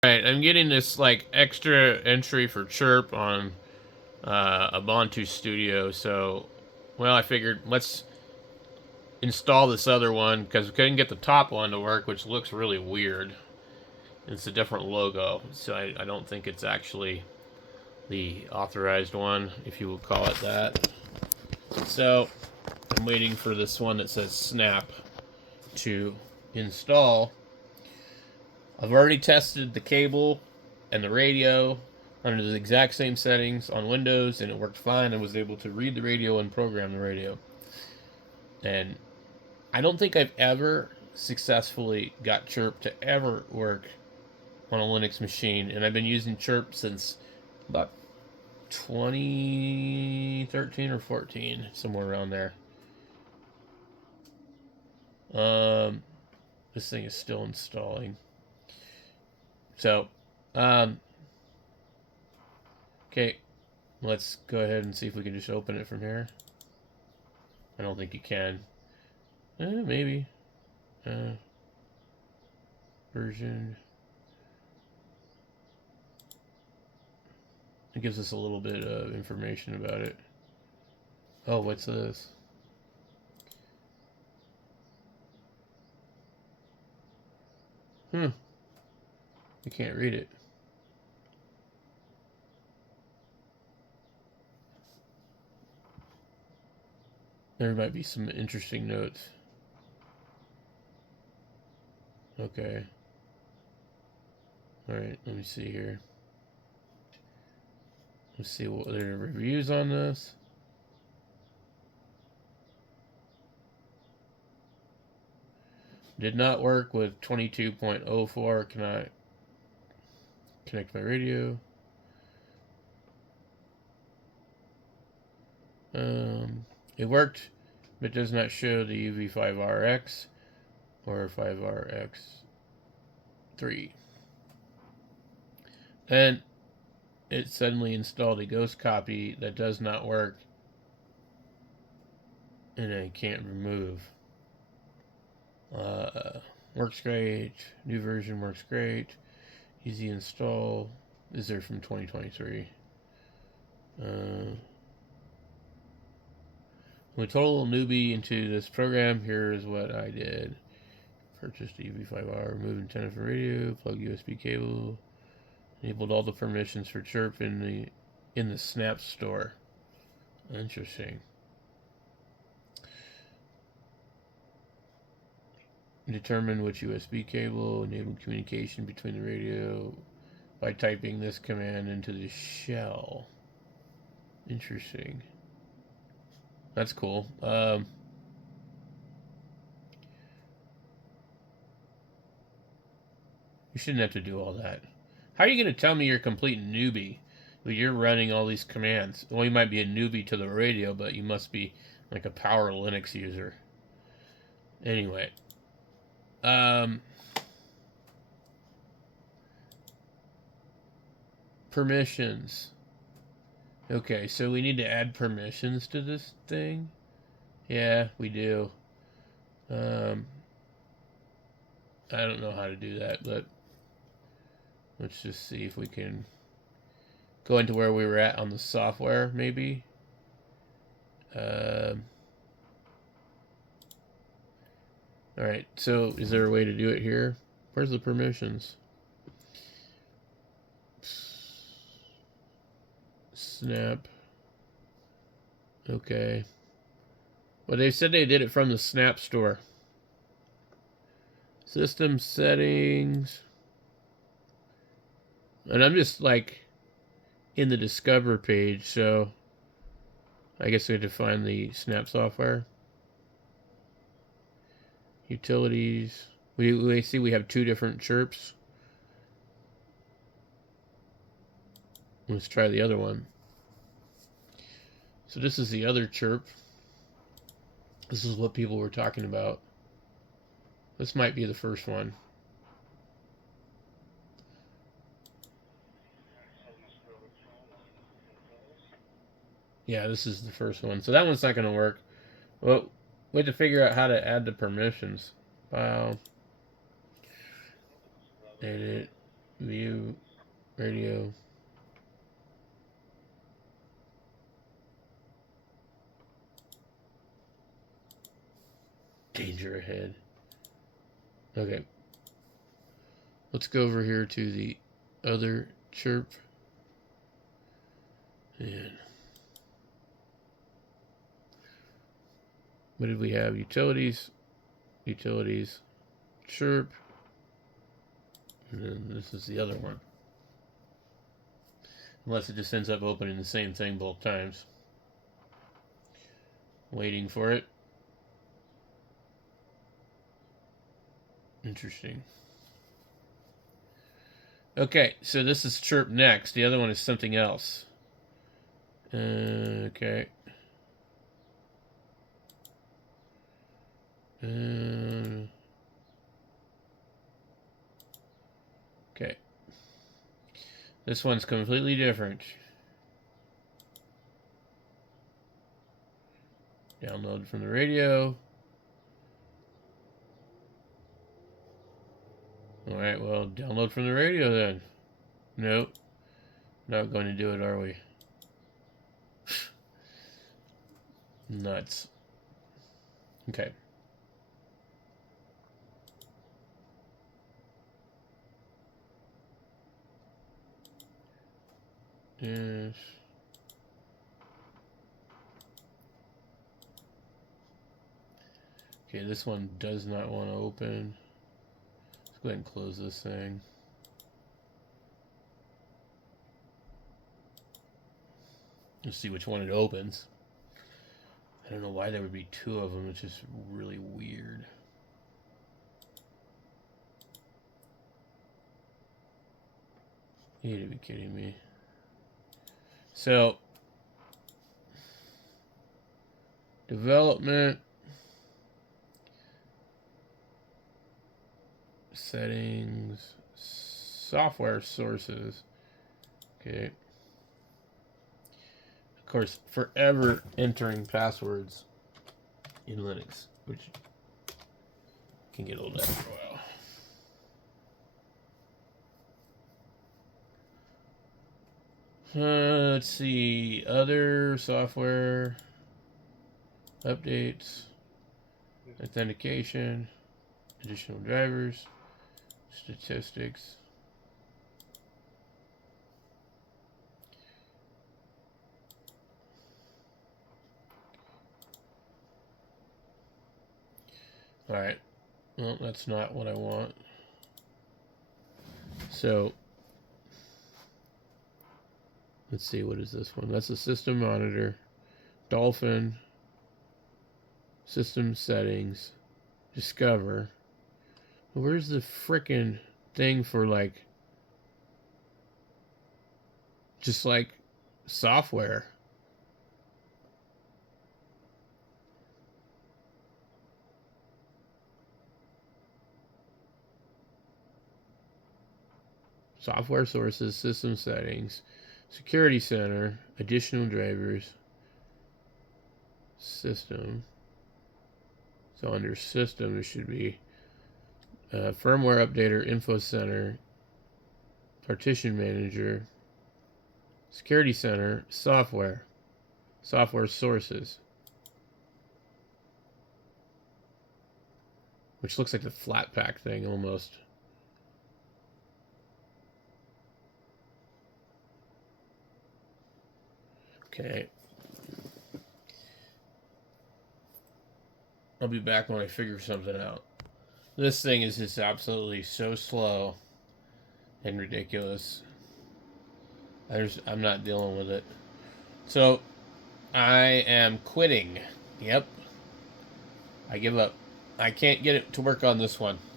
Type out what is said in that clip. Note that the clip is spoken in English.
Alright, I'm getting this like extra entry for Chirp on Ubuntu Studio, so well I figured let's install this other one because we couldn't get the top one to work, which looks really weird. It's a different logo, so I don't think it's actually the authorized one, if you will call it that. So I'm waiting for this one that says Snap to install. I've already tested the cable and the radio under the exact same settings on Windows, and it worked fine. I was able to read the radio and program the radio. And I don't think I've ever successfully got Chirp to ever work on a Linux machine, and I've been using Chirp since about 2013 or 14, somewhere around there. This thing is still installing. So, okay, let's go ahead and see if we can just open it from here. I don't think you can. Maybe. Version. It gives us a little bit of information about it. Oh, what's this? I can't read it. There might be some interesting notes. Okay. Alright, let me see here. Let's see what there are reviews on this. Did not work with 22.04. Can I connect my radio? It worked, but does not show the UV5RX or 5RX3. Then it suddenly installed a ghost copy that does not work, and I can't remove. Works great. New version works great. Easy install. These are from 2023. When we total newbie into this program, here is what I did. Purchased the UV5R, remove antenna from radio, plug USB cable, enabled all the permissions for Chirp in the Snap store. Interesting. Determine which USB cable, enabled communication between the radio by typing this command into the shell. Interesting. That's cool. You shouldn't have to do all that. How are you going to tell me you're a complete newbie when you're running all these commands? Well, you might be a newbie to the radio, but you must be like a power Linux user. Anyway. Permissions. Okay, so we need to add permissions to this thing? Yeah, we do. I don't know how to do that, but let's just see if we can go into where we were at on the software, maybe. Alright, so is there a way to do it here? Where's the permissions? Snap. Okay. Well, they said they did it from the Snap store. System settings. And I'm just like in the Discover page, so I guess we have to find the Snap software. Utilities. We see we have two different Chirps. Let's try the other one. So this is the other Chirp. This is what people were talking about. This might be the first one. Yeah, this is the first one. So that one's not going to work. Well, we have to figure out how to add the permissions. File. Edit. View radio. Danger ahead. Okay. Let's go over here to the other Chirp. And what did we have? Utilities, Chirp, and then this is the other one. Unless it just ends up opening the same thing both times. Waiting for it. Interesting. Okay, so this is Chirp next. The other one is something else. Okay. Okay. This one's completely different. Download from the radio. Alright, well, download from the radio then. Nope. Not going to do it, are we? Nuts. Okay. Yes. Okay, this one does not want to open. Let's go ahead and close this thing. Let's see which one it opens. I don't know why there would be two of them. It's just really weird. You gotta be kidding me. So, development, settings, software sources. Okay. Of course, forever entering passwords in Linux, which can get old after a while. Let's see. Other software updates, authentication, additional drivers, statistics. All right. Well, that's not what I want. So, let's see, what is this one? That's a system monitor. Dolphin. System settings. Discover. Where's the frickin' thing for, like, just like software? Software sources, system settings, security center, additional drivers, system. So under system, it should be firmware updater, info center, partition manager, security center, software sources, which looks like the flat pack thing almost. Okay. I'll be back when I figure something out. This thing is just absolutely so slow and ridiculous. I'm not dealing with it. So, I am quitting. Yep. I give up. I can't get it to work on this one.